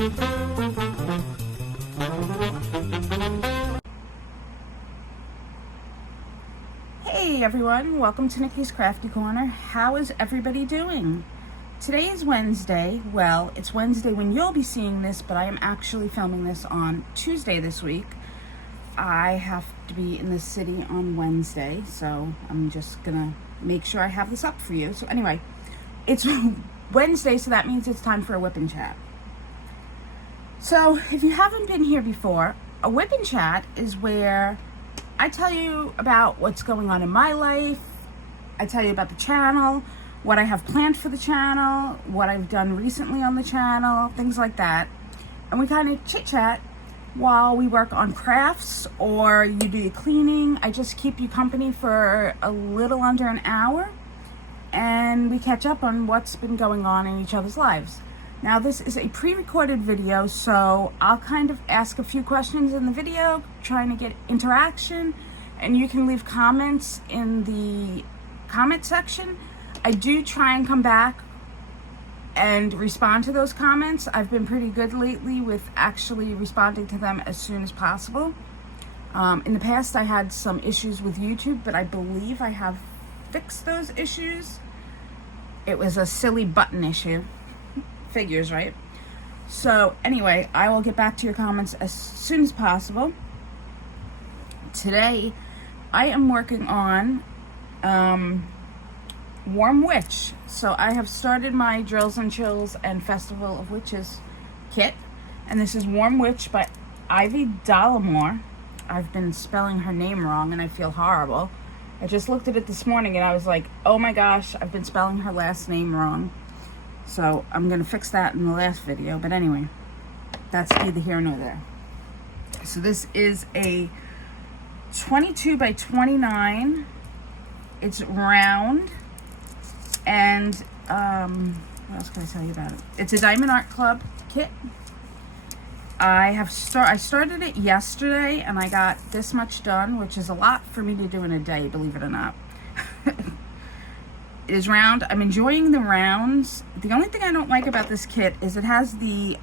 Hey everyone, welcome to Nikki's Crafty Corner. How is everybody doing? Today is Wednesday. Well, it's Wednesday when you'll be seeing this, but I am actually filming this on Tuesday this week. I have to be in the city on Wednesday, so I'm just gonna make sure I have this up for you. So anyway, it's Wednesday, so that means it's time for a Wip N Chat. So if you haven't been here before, a Wip N Chat is where I tell you about what's going on in my life. I tell you about the channel, what I have planned for the channel, what I've done recently on the channel, things like that. And we kind of chit chat while we work on crafts or you do your cleaning. I just keep you company for a little under an hour and we catch up on what's been going on in each other's lives. Now this is a pre-recorded video, so I'll kind of ask a few questions in the video, trying to get interaction, and you can leave comments in the comment section. I do try and come back and respond to those comments. I've been pretty good lately with actually responding to them as soon as possible. In the past I had some issues with YouTube, but I believe I have fixed those issues. It was a silly button issue. Figures, right? So anyway, I will get back to your comments as soon as possible. Today I am working on Warm Witch. So I have started my Drills and Chills and Festival of Witches kit, and this is Warm Witch by Ivy Dollamore. I've been spelling her name wrong and I feel horrible. I just looked at it this morning and I was like, oh my gosh, I've been spelling her last name wrong. So I'm going to fix that in the last video. But anyway, that's neither here nor there. So this is a 22 by 29. It's round. And what else can I tell you about it? It's a Diamond Art Club kit. I started it yesterday and I got this much done, which is a lot for me to do in a day, believe it or not. It is round. I'm enjoying the rounds. The only thing I don't like about this kit is it has the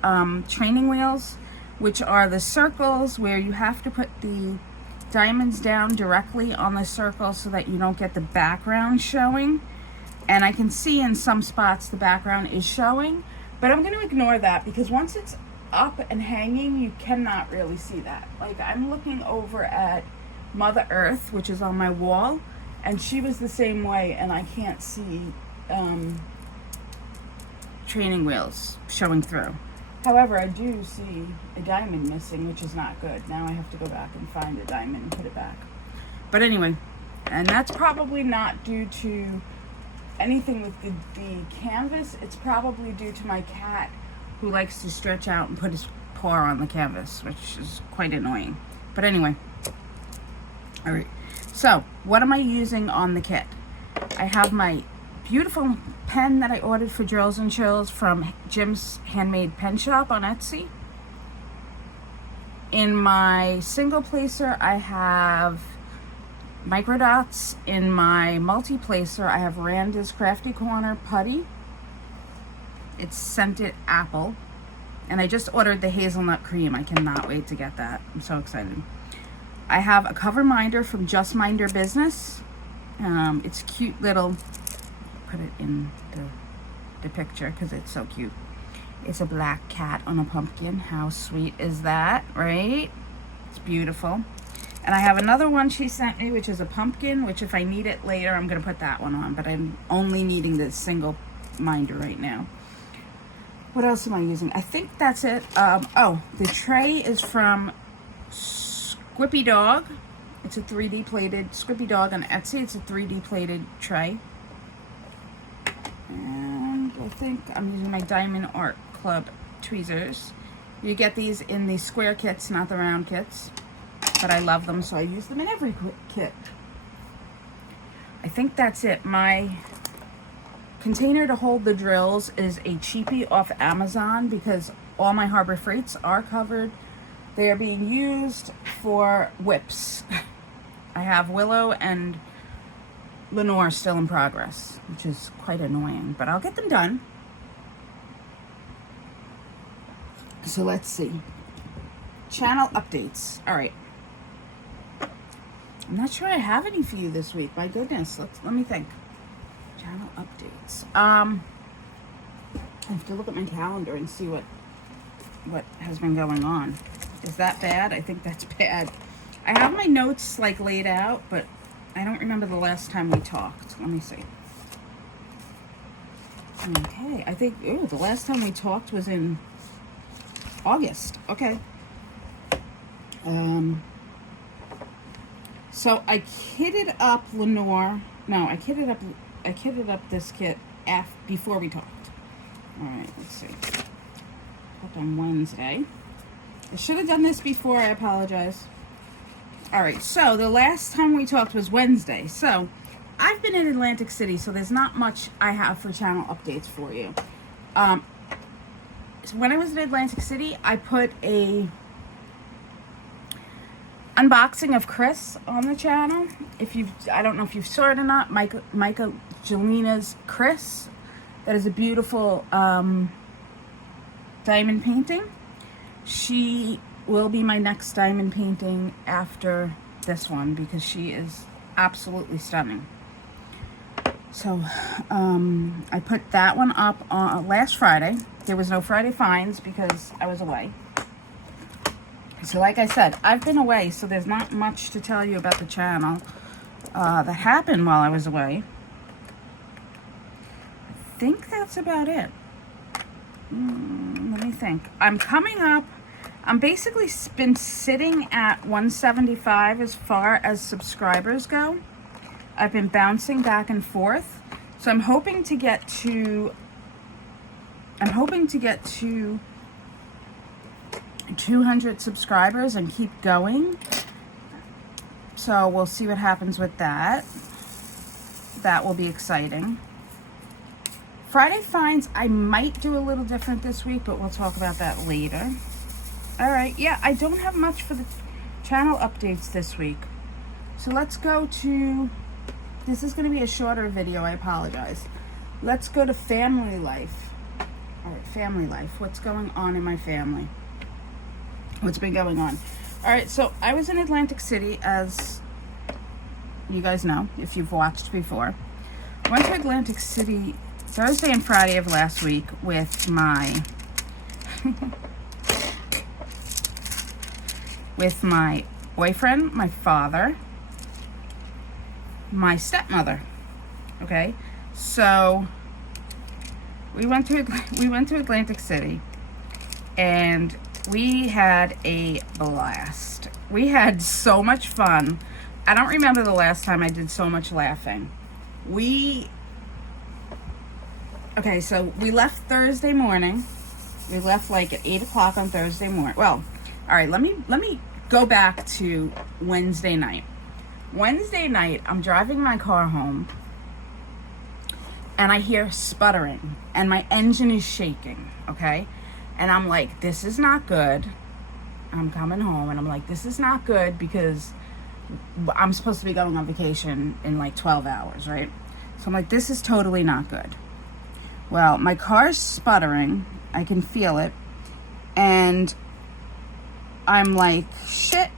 training wheels, which are the circles where you have to put the diamonds down directly on the circle so that you don't get the background showing. And I can see in some spots the background is showing, but I'm going to ignore that because once it's up and hanging, you cannot really see that. Like, I'm looking over at Mother Earth, which is on my wall, and she was the same way, and I can't see training wheels showing through. However, I do see a diamond missing, which is not good. Now I have to go back and find a diamond and put it back. But anyway, and that's probably not due to anything with the canvas. It's probably due to my cat who likes to stretch out and put his paw on the canvas, which is quite annoying. But anyway, all right. So, what am I using on the kit? I have my beautiful pen that I ordered for Drills and Chills from Jim's Handmade Pen Shop on Etsy. In my single placer, I have micro dots. In my multi-placer, I have Randa's Crafty Corner Putty. It's scented apple. And I just ordered the hazelnut cream. I cannot wait to get that. I'm so excited. I have a cover minder from Just Minder Business. It's cute little, put it in the picture because it's so cute. It's a black cat on a pumpkin. How sweet is that, right? It's beautiful. And I have another one she sent me, which is a pumpkin, which if I need it later, I'm going to put that one on. But I'm only needing the single minder right now. What else am I using? I think that's it. Oh, the tray is from Squippy Dog. It's a 3D plated Squippy Dog on Etsy. It's a 3D plated tray. And I think I'm using my Diamond Art Club tweezers. You get these in the square kits, not the round kits. But I love them, so I use them in every kit. I think that's it. My container to hold the drills is a cheapie off Amazon because all my Harbor Freights are covered. They are being used for whips. I have Willow and Lenore still in progress, which is quite annoying, but I'll get them done. So let's see. Channel updates. All right. I'm not sure I have any for you this week. My goodness. Let me think. Channel updates. I have to look at my calendar and see what has been going on. Is that bad? I think that's bad. I have my notes like laid out, but I don't remember the last time we talked. Let me see. Okay, I think the last time we talked was in August. Okay. So I kitted up Lenore. No, I kitted up this kit before we talked. All right, let's see. Talked on Wednesday. I should have done this before. I apologize. All right, so the last time we talked was Wednesday. So I've been in Atlantic City, so there's not much I have for channel updates for you. So when I was in Atlantic City, I put a unboxing of Chris on the channel. I don't know if you saw it or not, Micah Jelina's Chris. That is a beautiful diamond painting. She will be my next diamond painting after this one because she is absolutely stunning. So I put that one up on last Friday. There was no Friday finds because I was away. So like I said, I've been away, so there's not much to tell you about the channel that happened while I was away. I think that's about it. Let me think. I'm coming up. I'm basically been sitting at 175 as far as subscribers go. I've been bouncing back and forth. So I'm hoping to get to 200 subscribers and keep going. So we'll see what happens with that. That will be exciting. Friday finds, I might do a little different this week, but we'll talk about that later. All right, yeah, I don't have much for the channel updates this week. So let's go to, this is going to be a shorter video, I apologize. Let's go to family life. All right, family life. What's going on in my family? What's been going on? All right, so I was in Atlantic City, as you guys know, if you've watched before. I went to Atlantic City Thursday and Friday of last week with my with my boyfriend, my father, my stepmother. Okay, so we went to Atlantic City, and we had a blast. We had so much fun. I don't remember the last time I did so much laughing. Okay, so we left Thursday morning. We left like at 8 o'clock on Thursday morning. Well, all right, let me go back to Wednesday night. Wednesday night, I'm driving my car home, and I hear sputtering, and my engine is shaking, okay? And I'm like, this is not good. I'm coming home, and I'm like, this is not good because I'm supposed to be going on vacation in like 12 hours, right? So I'm like, this is totally not good. Well, my car's sputtering. I can feel it. And I'm like, shit.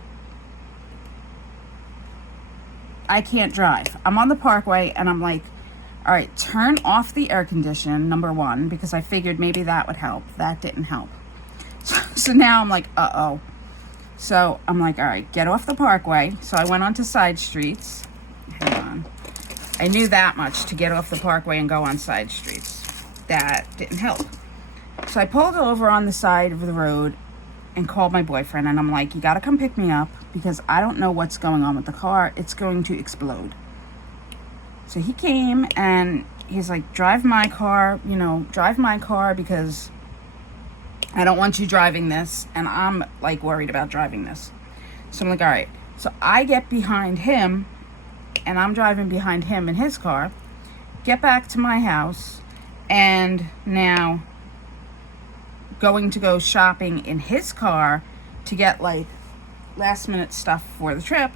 I can't drive. I'm on the parkway, and I'm like, all right, turn off the air condition, number one, because I figured maybe that would help. That didn't help. So now I'm like, uh-oh. So I'm like, all right, get off the parkway. So I went onto side streets. Hang on. I knew that much, to get off the parkway and go on side streets. That didn't help. So I pulled over on the side of the road and called my boyfriend, and I'm like, you gotta come pick me up because I don't know what's going on with the car. It's going to explode. So he came, and he's like, drive my car because I don't want you driving this, and I'm like worried about driving this. So I'm like, all right. So I get behind him, and I'm driving behind him in his car, get back to my house, and now going to go shopping in his car to get like last minute stuff for the trip.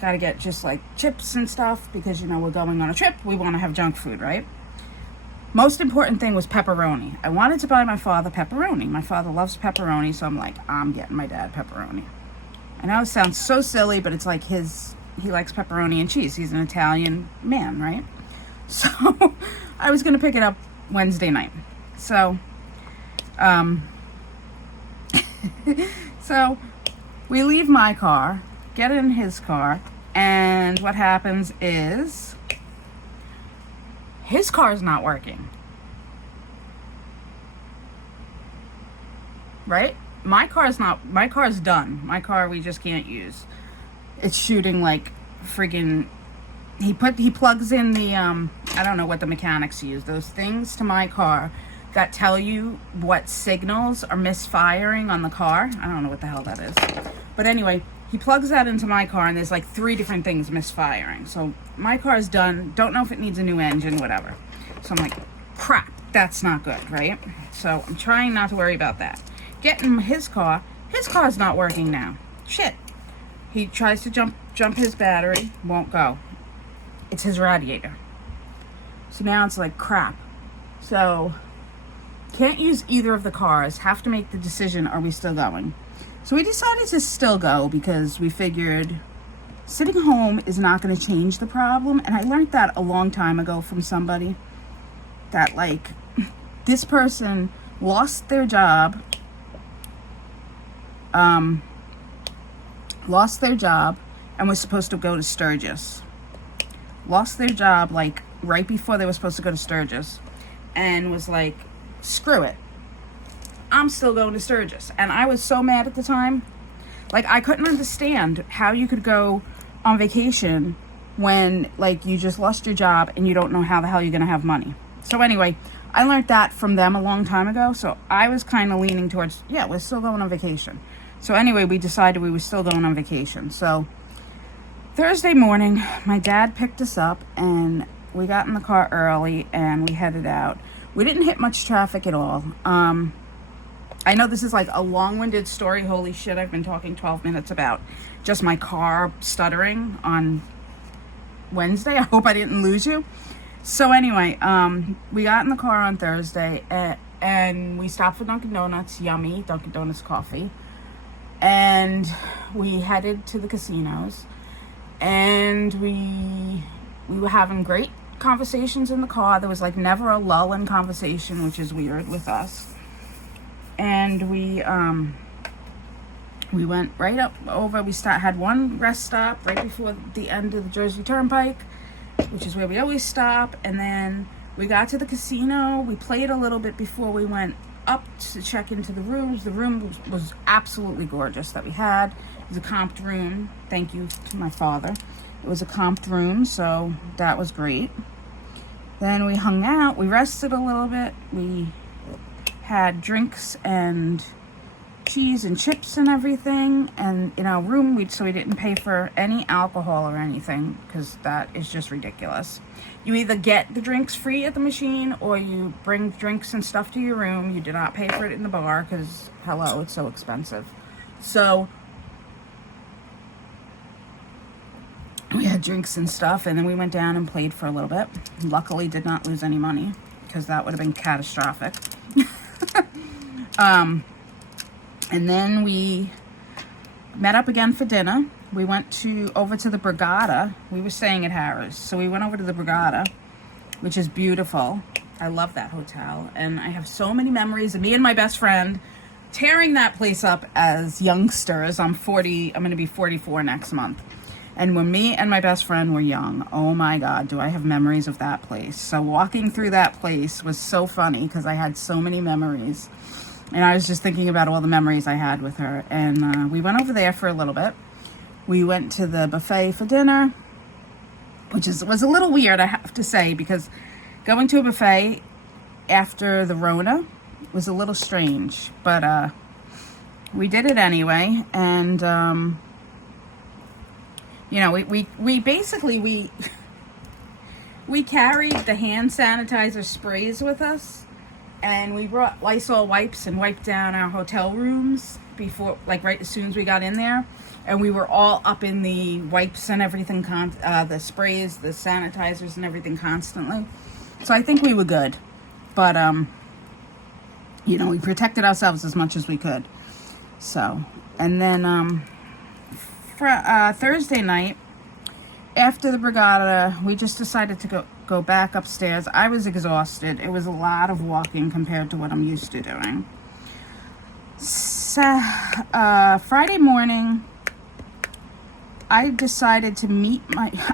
Gotta get just like chips and stuff because, you know, we're going on a trip. We want to have junk food, right? Most important thing was pepperoni. I wanted to buy my father pepperoni. My father loves pepperoni, so I'm like, I'm getting my dad pepperoni. I know it sounds so silly, but it's like he likes pepperoni and cheese. He's an Italian man, right? So I was going to pick it up Wednesday night. So, so we leave my car, get in his car, and what happens is his car's not working. Right? My car's done. My car we just can't use. It's shooting like friggin'. He plugs in the I don't know what the mechanics use. Those things to my car that tell you what signals are misfiring on the car. I don't know what the hell that is. But anyway, he plugs that into my car and there's like 3 different things misfiring. So my car's done. Don't know if it needs a new engine, whatever. So I'm like, crap, that's not good, right? So I'm trying not to worry about that. Getting his car's not working now. Shit. He tries to jump his battery, won't go. It's his radiator. So now it's like crap. So can't use either of the cars. Have to make the decision, are we still going? So we decided to still go because we figured sitting home is not going to change the problem. And I learned that a long time ago from somebody that like this person lost their job. Lost their job and was supposed to go to Sturgis. Lost their job like right before they were supposed to go to Sturgis and was like, screw it. I'm still going to Sturgis. And I was so mad at the time. Like I couldn't understand how you could go on vacation when like you just lost your job and you don't know how the hell you're going to have money. So anyway, I learned that from them a long time ago. So I was kind of leaning towards, yeah, we're still going on vacation. So anyway, we decided we were still going on vacation. So Thursday morning, my dad picked us up and we got in the car early and we headed out. We didn't hit much traffic at all. I know this is like a long-winded story. Holy shit, I've been talking 12 minutes about just my car stuttering on Wednesday. I hope I didn't lose you. So anyway, we got in the car on Thursday and we stopped for Dunkin' Donuts. Yummy Dunkin' Donuts coffee. And we headed to the casinos, and we were having great conversations in the car. There was like never a lull in conversation, which is weird with us. And we went right up over. We had one rest stop right before the end of the Jersey Turnpike, which is where we always stop. And then we got to the casino. We played a little bit before we went up to check into the rooms. The room was absolutely gorgeous that we had. It was a comped room. Thank you to my father. It was a comped room, so that was great. Then we hung out. We rested a little bit. We had drinks and cheese and chips and everything. And in our room, so we didn't pay for any alcohol or anything because that is just ridiculous. You either get the drinks free at the machine or you bring drinks and stuff to your room. You do not pay for it in the bar because, hello, it's so expensive. So we had drinks and stuff, and then we went down and played for a little bit. Luckily, did not lose any money because that would have been catastrophic. And then we met up again for dinner. We went over to the Regatta. We were staying at Harrah's, so we went over to the Regatta, which is beautiful. I love that hotel, and I have so many memories of me and my best friend tearing that place up as youngsters. I'm going to be 44 next month. And when me and my best friend were young, oh my God, do I have memories of that place. So walking through that place was so funny because I had so many memories. And I was just thinking about all the memories I had with her. And we went over there for a little bit. We went to the buffet for dinner, which was a little weird, I have to say, because going to a buffet after the Rona was a little strange. But we did it anyway. And, you know, we basically, we carried the hand sanitizer sprays with us. And we brought Lysol wipes and wiped down our hotel rooms before, like right as soon as we got in there. And we were all up in the wipes and everything, the sprays, the sanitizers and everything constantly. So I think we were good. But, we protected ourselves as much as we could. So, and then Thursday night, after the Regatta, we just decided to go back upstairs. I was exhausted. It was a lot of walking compared to what I'm used to doing. So, Friday morning, I decided to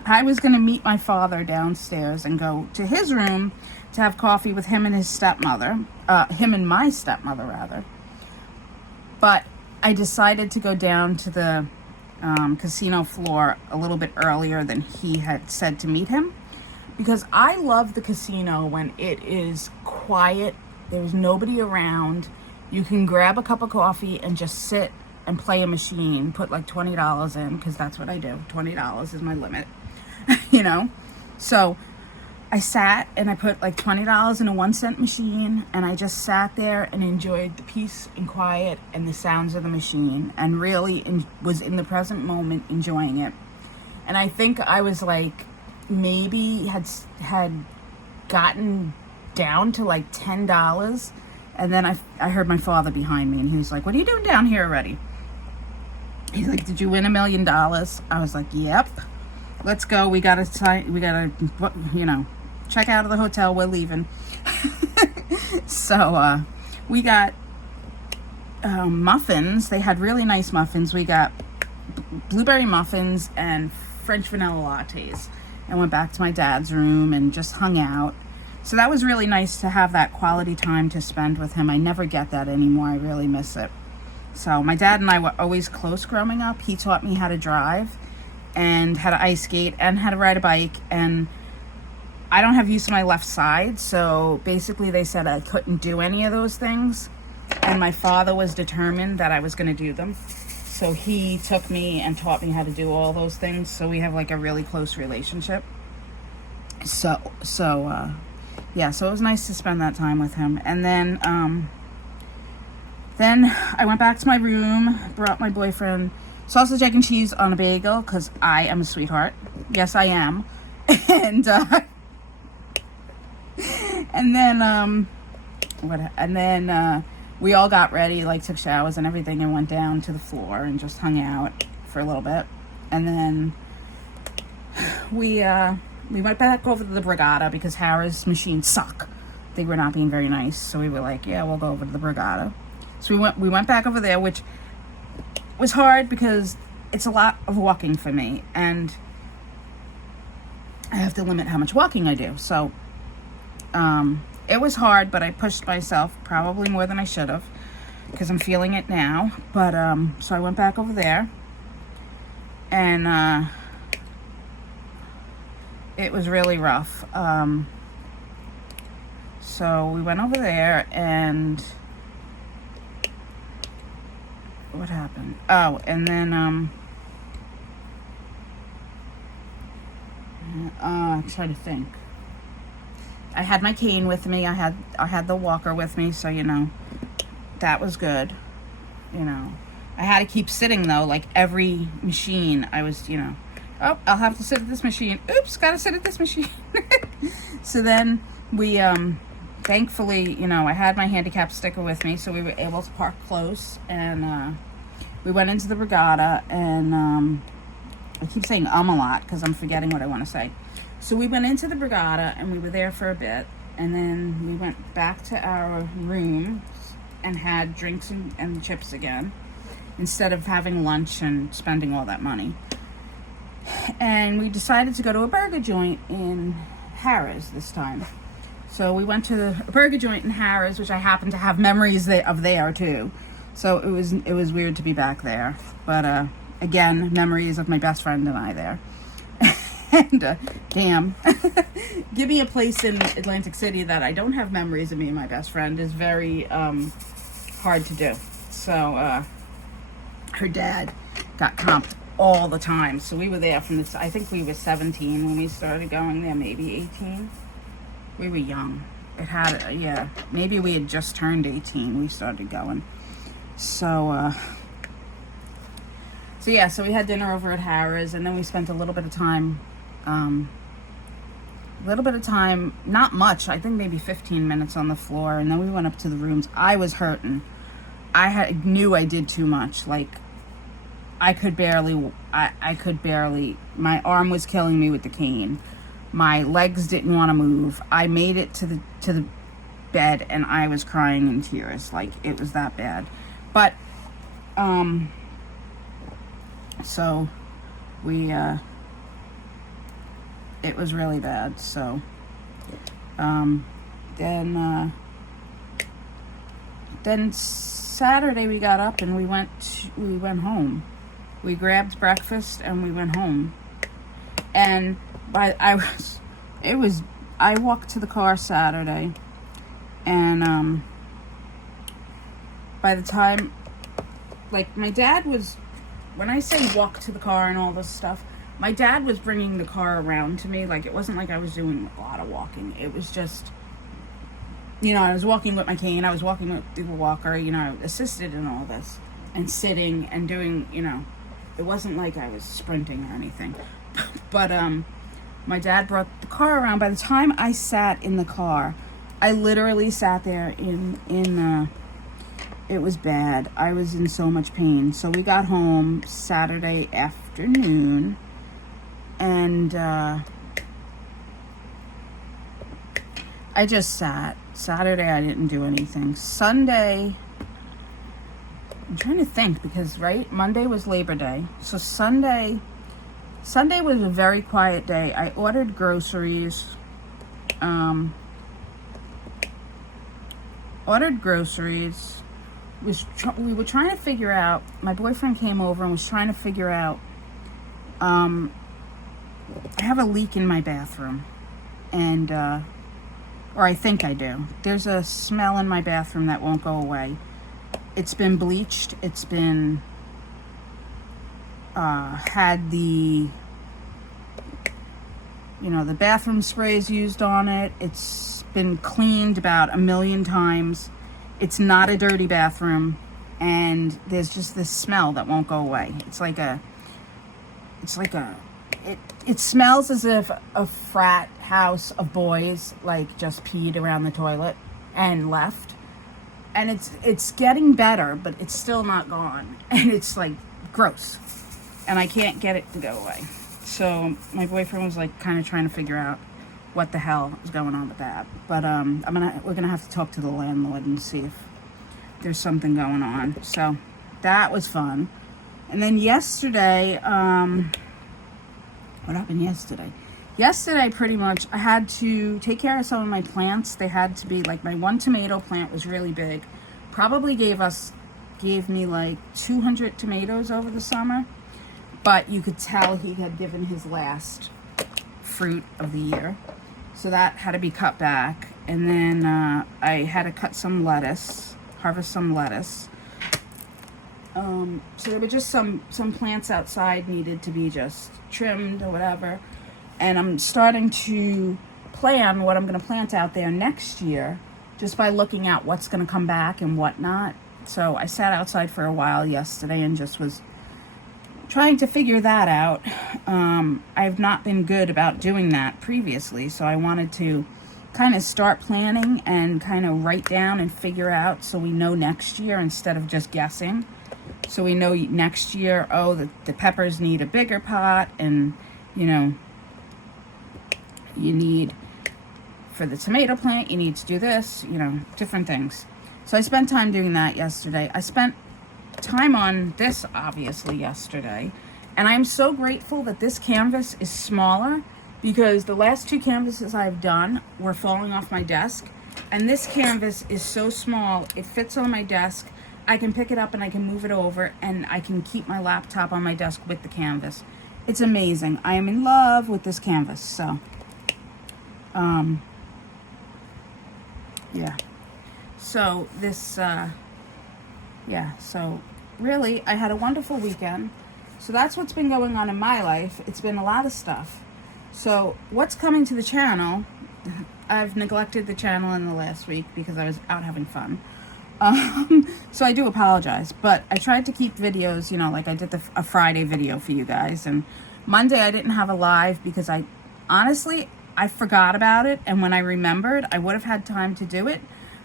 I was going to meet my father downstairs and go to his room to have coffee with him and his stepmother. Him and my stepmother, rather. But I decided to go down to the casino floor a little bit earlier than he had said to meet him, because I love the casino when it is quiet, there's nobody around, you can grab a cup of coffee and just sit and play a machine, put like $20 in, because that's what I do. $20 is my limit. So I sat and I put like $20 in a 1-cent machine, and I just sat there and enjoyed the peace and quiet and the sounds of the machine, and really was in the present moment enjoying it. And I think I was like, maybe had gotten down to like $10, and then I heard my father behind me, and he was like, "What are you doing down here already?" He's like, "Did you win $1 million?" I was like, "Yep. Let's go. We gotta check out of the hotel. We're leaving." So we got muffins. They had really nice muffins. We got blueberry muffins and French vanilla lattes, and went back to my dad's room and just hung out. So that was really nice to have that quality time to spend with him. I never get that anymore. I really miss it. So my dad and I were always close growing up. He taught me how to drive and how to ice skate and how to ride a bike, and I don't have use of my left side, so basically they said I couldn't do any of those things, and my father was determined that I was going to do them, so he took me and taught me how to do all those things. So we have like a really close relationship. So it was nice to spend that time with him. And then I went back to my room, brought my boyfriend sausage, egg, and cheese on a bagel, because I am a sweetheart. Yes, I am. And then we all got ready, like took showers and everything, and went down to the floor and just hung out for a little bit. And then we went back over to the Regatta because Harrah's machines suck. They were not being very nice, so we were like, yeah, we'll go over to the Regatta. So we went back over there, which was hard because it's a lot of walking for me, and I have to limit how much walking I do. So it was hard, but I pushed myself probably more than I should have, because I'm feeling it now. But so I went back over there, and it was really rough. So we went over there, and what happened? Oh, and then I'm trying to think. I had my cane with me. I had the walker with me, so that was good. I had to keep sitting though, like every machine. I was, oh, I'll have to sit at this machine. Oops, gotta sit at this machine. So then we, thankfully, I had my handicap sticker with me, so we were able to park close, and we went into the Regatta, and I keep saying a lot because I'm forgetting what I want to say. So we went into the Regatta, and we were there for a bit, and then we went back to our room and had drinks and chips again, instead of having lunch and spending all that money. And we decided to go to a burger joint in Harrah's this time. So we went to a burger joint in Harrah's, which I happen to have memories of there too. So it was weird to be back there. But again, memories of my best friend and I there. And damn, give me a place in Atlantic City that I don't have memories of me and my best friend is very hard to do. So her dad got comped all the time. So we were there from this, I think we were 17 when we started going there, maybe 18. We were young. It had, maybe we had just turned 18. We started going. So we had dinner over at Harrah's, and then we spent a little bit of time a little bit of time, not much, I think maybe 15 minutes on the floor, and then we went up to the rooms. I was hurting. Knew I did too much. Like, I could barely, my arm was killing me with the cane. My legs didn't want to move. I made it to the bed, and I was crying in tears. Like, it was that bad. But, so, it was really bad. So, then Saturday we got up and we went home. We grabbed breakfast and we went home. And I walked to the car Saturday, and by the time, like, my dad was, when I say walk to the car and all this stuff, my dad was bringing the car around to me. Like, it wasn't like I was doing a lot of walking. It was just, I was walking with my cane. I was walking with the walker, assisted in all this, and sitting and doing, it wasn't like I was sprinting or anything. But my dad brought the car around. By the time I sat in the car, I literally sat there it was bad. I was in so much pain. So we got home Saturday afternoon, and I just sat. Saturday I didn't do anything. Sunday, I'm trying to think, because Monday was Labor Day. So Sunday was a very quiet day. I ordered groceries. We were trying to figure out, my boyfriend came over and was trying to figure out, I have a leak in my bathroom, and, or I think I do. There's a smell in my bathroom that won't go away. It's been bleached. It's been, had the bathroom sprays used on it. It's been cleaned about 1,000,000 times. It's not a dirty bathroom, and there's just this smell that won't go away. It smells as if a frat house of boys, like, just peed around the toilet and left. And it's getting better, but it's still not gone. And it's, like, gross. And I can't get it to go away. So my boyfriend was, like, kind of trying to figure out what the hell is going on with that. But we're gonna have to talk to the landlord and see if there's something going on. So that was fun. And then yesterday, what happened yesterday? Yesterday, pretty much, I had to take care of some of my plants. They had to be, like, my one tomato plant was really big. Probably gave me like 200 tomatoes over the summer. But you could tell he had given his last fruit of the year. So that had to be cut back. And then I had to harvest some lettuce. So there were just some plants outside needed to be just trimmed or whatever. And I'm starting to plan what I'm going to plant out there next year, just by looking at what's going to come back and whatnot. So I sat outside for a while yesterday and just was trying to figure that out. I've not been good about doing that previously, so I wanted to kind of start planning and kind of write down and figure out, so we know next year instead of just guessing. So we know next year, the peppers need a bigger pot, and you need, for the tomato plant, you need to do this, different things. So I spent time doing that yesterday. I spent time on this, obviously, yesterday. And I'm so grateful that this canvas is smaller, because the last two canvases I've done were falling off my desk. And this canvas is so small, it fits on my desk. I can pick it up and I can move it over, and I can keep my laptop on my desk with the canvas. It's amazing. I am in love with this canvas. So, yeah. So this, so really, I had a wonderful weekend. So that's what's been going on in my life. It's been a lot of stuff. So what's coming to the channel, I've neglected the channel in the last week because I was out having fun. So I do apologize, but I tried to keep videos, like I did a Friday video for you guys. And Monday I didn't have a live because I I forgot about it, and when I remembered, I would have had time to do it,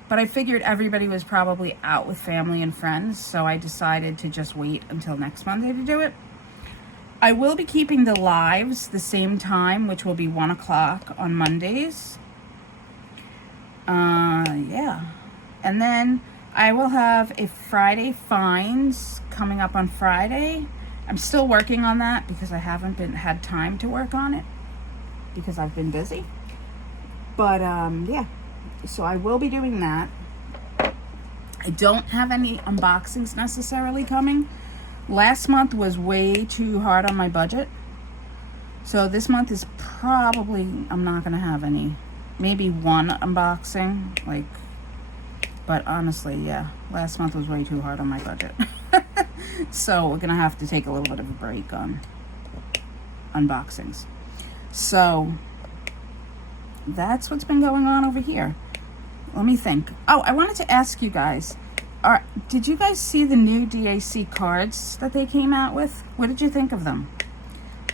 but I figured everybody was probably out with family and friends, so I decided to just wait until next Monday to do it. I will be keeping the lives the same time, which will be 1 o'clock on Mondays. Yeah. And then I will have a Friday finds coming up on Friday. I'm still working on that because I haven't had time to work on it because I've been busy. But yeah, so I will be doing that. I don't have any unboxings necessarily coming. Last month was way too hard on my budget. So this month is probably, I'm not going to have any. Maybe one unboxing, like, but honestly, yeah, last month was way too hard on my budget. So we're going to have to take a little bit of a break on unboxings. So that's what's been going on over here. Let me think. Oh, I wanted to ask you guys, did you guys see the new DAC cards that they came out with? What did you think of them?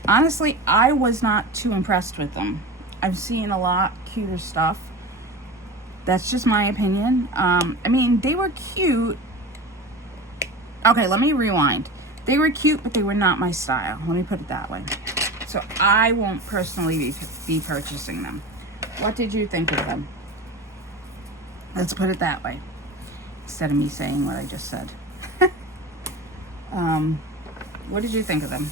Honestly, I was not too impressed with them. I've seen a lot cuter stuff. That's just my opinion. I mean, they were cute. Okay, let me rewind. They were cute, but they were not my style. Let me put it that way. So I won't personally be purchasing them. What did you think of them? Let's put it that way, instead of me saying what I just said. What did you think of them?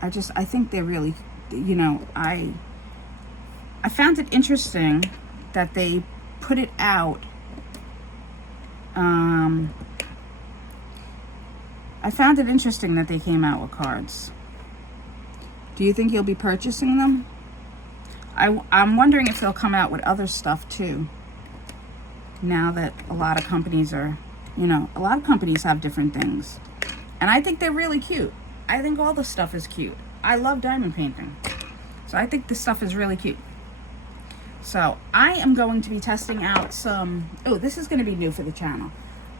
I think they're really, you know, I found it interesting that they put it out. I found it interesting that they came out with cards. Do you think you'll be purchasing them? I'm wondering if they'll come out with other stuff too. Now that a lot of companies are, you know, a lot of companies have different things. And I think they're really cute. I think all the stuff is cute. I love diamond painting. So I think this stuff is really cute. So I am going to be testing out some, this is going to be new for the channel.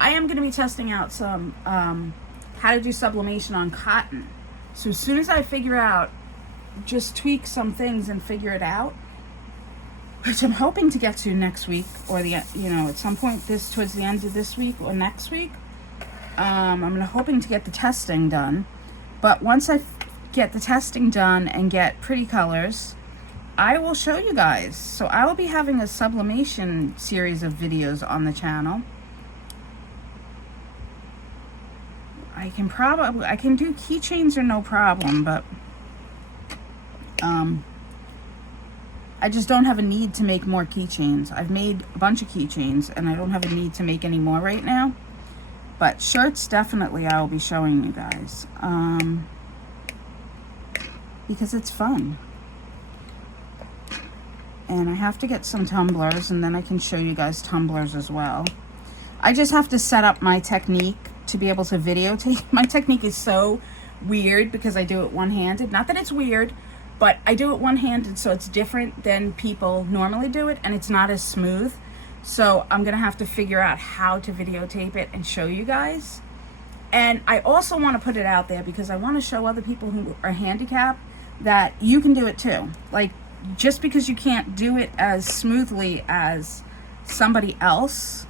I am going to be testing out some how to do sublimation on cotton. So as soon as I figure out, just tweak some things and figure it out, which I'm hoping to get to next week, or at some point towards the end of this week or next week. I'm hoping to get the testing done. But once I get the testing done and get pretty colors, I will show you guys. So I will be having a sublimation series of videos on the channel. I can do keychains are no problem, but I just don't have a need to make more keychains. I've made a bunch of keychains and I don't have a need to make any more right now. But shirts, definitely I will be showing you guys. Because it's fun. And I have to get some tumblers, and then I can show you guys tumblers as well. I just have to set up my technique to be able to videotape. My technique is so weird because I do it one-handed. Not that it's weird, but I do it one-handed, so it's different than people normally do it, and it's not as smooth. So I'm gonna have to figure out how to videotape it and show you guys. And I also want to put it out there because I want to show other people who are handicapped that you can do it too. Like, just because you can't do it as smoothly as somebody else,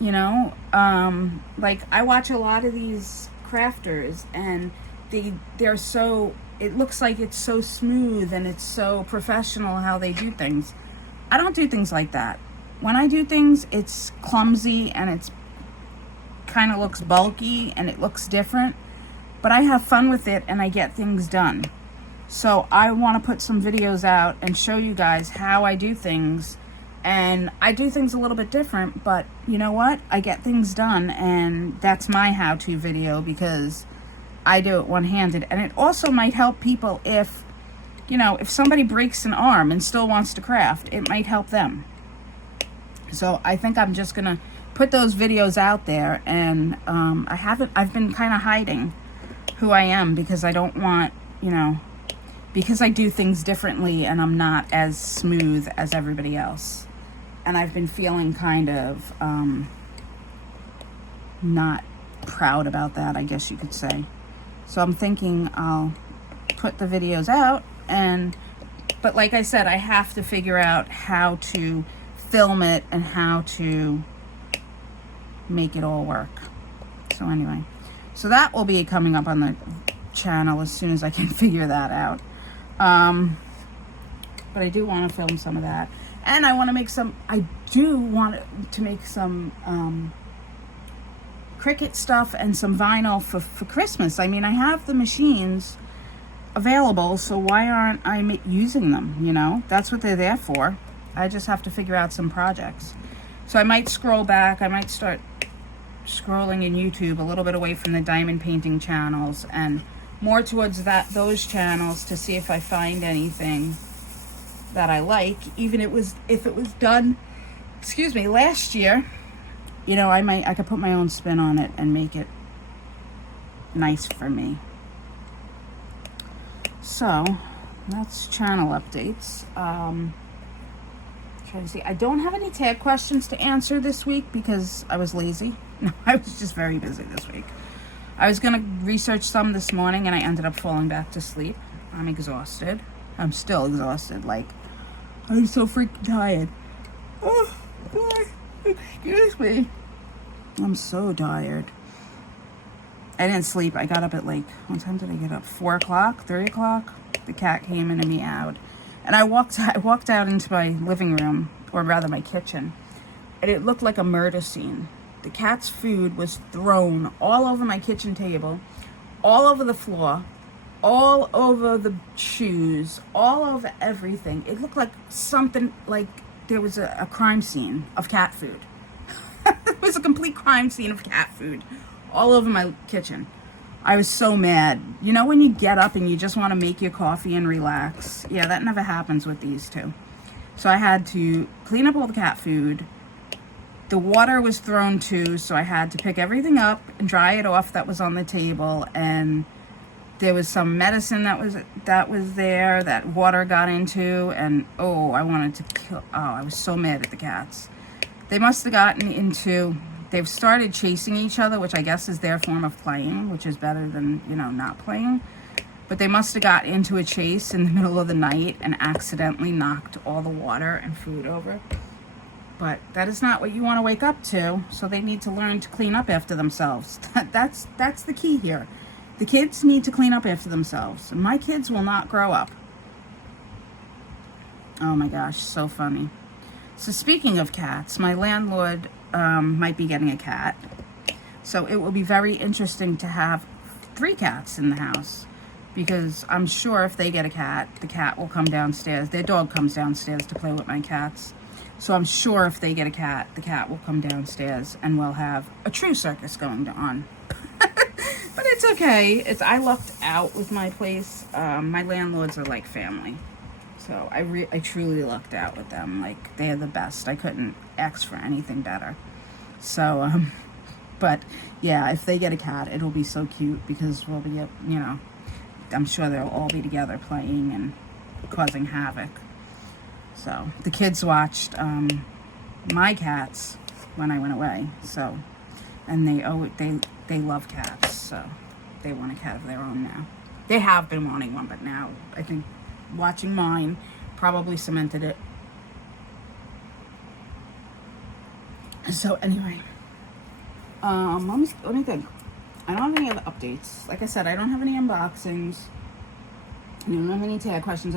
you know, like I watch a lot of these crafters and they're so, it looks like it's so smooth and it's so professional how they do things. I don't do things like that. When I do things, it's clumsy and it's kind of looks bulky and it looks different, but I have fun with it and I get things done. So I want to put some videos out and show you guys how I do things. And I do things a little bit different, but you know what? I get things done, and that's my how-to video because I do it one-handed. And it also might help people if, you know, if somebody breaks an arm and still wants to craft, it might help them. So I think I'm just gonna put those videos out there, and I've been kind of hiding who I am because I don't want, you know, because I do things differently and I'm not as smooth as everybody else. And I've been feeling kind of not proud about that, I guess you could say. So I'm thinking I'll put the videos out. But like I said, I have to figure out how to film it and how to make it all work. So anyway, so that will be coming up on the channel as soon as I can figure that out. But I do want to film some of that, and I want to make some. I do want to make some Cricut stuff and some vinyl for Christmas. I mean, I have the machines available, so why aren't I using them? You know, that's what they're there for. I just have to figure out some projects. So I might scroll back. I might start scrolling in YouTube a little bit away from the diamond painting channels and more towards those channels to see if I find anything that I like. Even if it was done, last year, you know, I could put my own spin on it and make it nice for me. So that's channel updates. Trying to see. I don't have any tag questions to answer this week because I was lazy. No, I was just very busy this week. I was gonna research some this morning and I ended up falling back to sleep. I'm exhausted. I'm still exhausted. Like, I'm so freaking tired. Oh, boy. Excuse me. I'm so tired. I didn't sleep. I got up at like, what time did I get up? 4 o'clock, 3 o'clock. The cat came in and meowed. And I walked out into my living room, or rather my kitchen, and it looked like a murder scene. The cat's food was thrown all over my kitchen table, all over the floor, all over the shoes, all over everything. It looked like something, like there was a crime scene of cat food. It was a complete crime scene of cat food all over my kitchen. I was so mad. You know when you get up and you just want to make your coffee and relax? Yeah, that never happens with these two. So I had to clean up all the cat food. The water was thrown too, so I had to pick everything up and dry it off that was on the table. And there was some medicine that was there that water got into, and oh, I wanted to kill. Oh, I was so mad at the cats. They must have gotten into. They've started chasing each other, which I guess is their form of playing, which is better than, you know, not playing. But they must have got into a chase in the middle of the night and accidentally knocked all the water and food over. But that is not what you want to wake up to, so they need to learn to clean up after themselves. That's the key here. The kids need to clean up after themselves. And my kids will not grow up. Oh my gosh, so funny. So speaking of cats, my landlord might be getting a cat. So it will be very interesting to have 3 cats in the house, because I'm sure if they get a cat, the cat will come downstairs. Their dog comes downstairs to play with my cats. So I'm sure if they get a cat, the cat will come downstairs and we'll have a true circus going on. But it's okay. I lucked out with my place. My landlords are like family. So I truly lucked out with them. Like, they're the best. I couldn't ask for anything better. So, but yeah, if they get a cat, it'll be so cute because we'll be, you know, I'm sure they'll all be together playing and causing havoc. So the kids watched my cats when I went away. So, and they love cats. So they want a cat of their own now. They have been wanting one, but now I think watching mine probably cemented it. So anyway, let me think. I don't have any other updates. Like I said, I don't have any unboxings. I don't have any tag questions.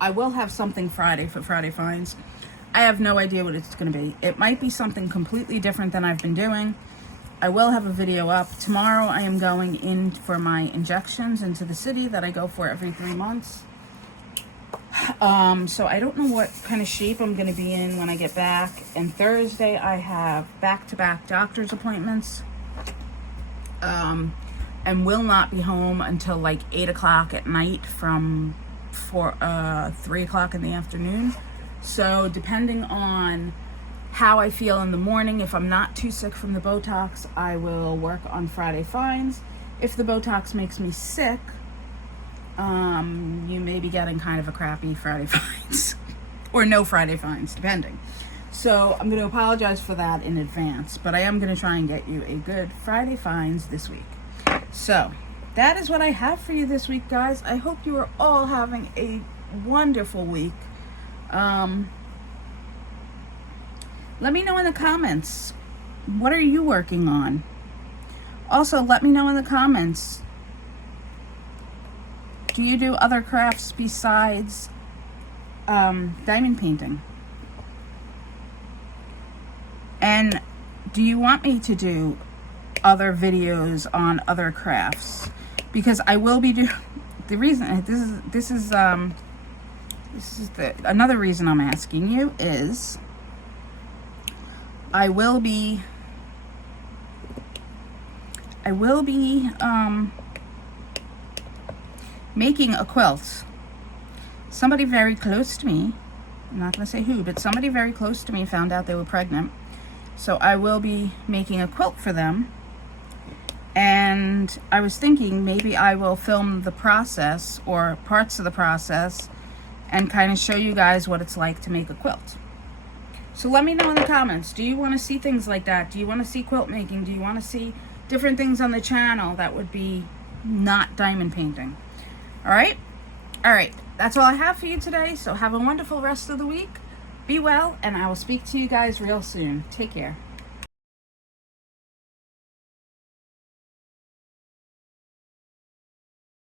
I will have something Friday for Friday Finds. I have no idea what it's going to be. It might be something completely different than I've been doing. I will have a video up. Tomorrow I am going in for my injections into the city that I go for every 3 months. So I don't know what kind of shape I'm going to be in when I get back. And Thursday I have back-to-back doctor's appointments. And will not be home until like 8 o'clock at night from 3 o'clock in the afternoon. So depending on how I feel in the morning, if I'm not too sick from the Botox, I will work on Friday Finds. If the Botox makes me sick, you may be getting kind of a crappy Friday Finds or no Friday Finds, depending. So I'm going to apologize for that in advance, but I am going to try and get you a good Friday Finds this week. So that is what I have for you this week, guys. I hope you are all having a wonderful week. Let me know in the comments, what are you working on? Also, let me know in the comments, do you do other crafts besides diamond painting? And do you want me to do other videos on other crafts? Because I will be doing, the reason, this is another reason I'm asking you is, I will be making a quilt. Somebody very close to me, I'm not going to say who, but somebody very close to me found out they were pregnant. So I will be making a quilt for them. And I was thinking maybe I will film the process or parts of the process and kind of show you guys what it's like to make a quilt. So let me know in the comments, do you want to see things like that? Do you want to see quilt making? Do you want to see different things on the channel that would be not diamond painting? All right? All right. That's all I have for you today. So have a wonderful rest of the week. Be well, and I will speak to you guys real soon. Take care.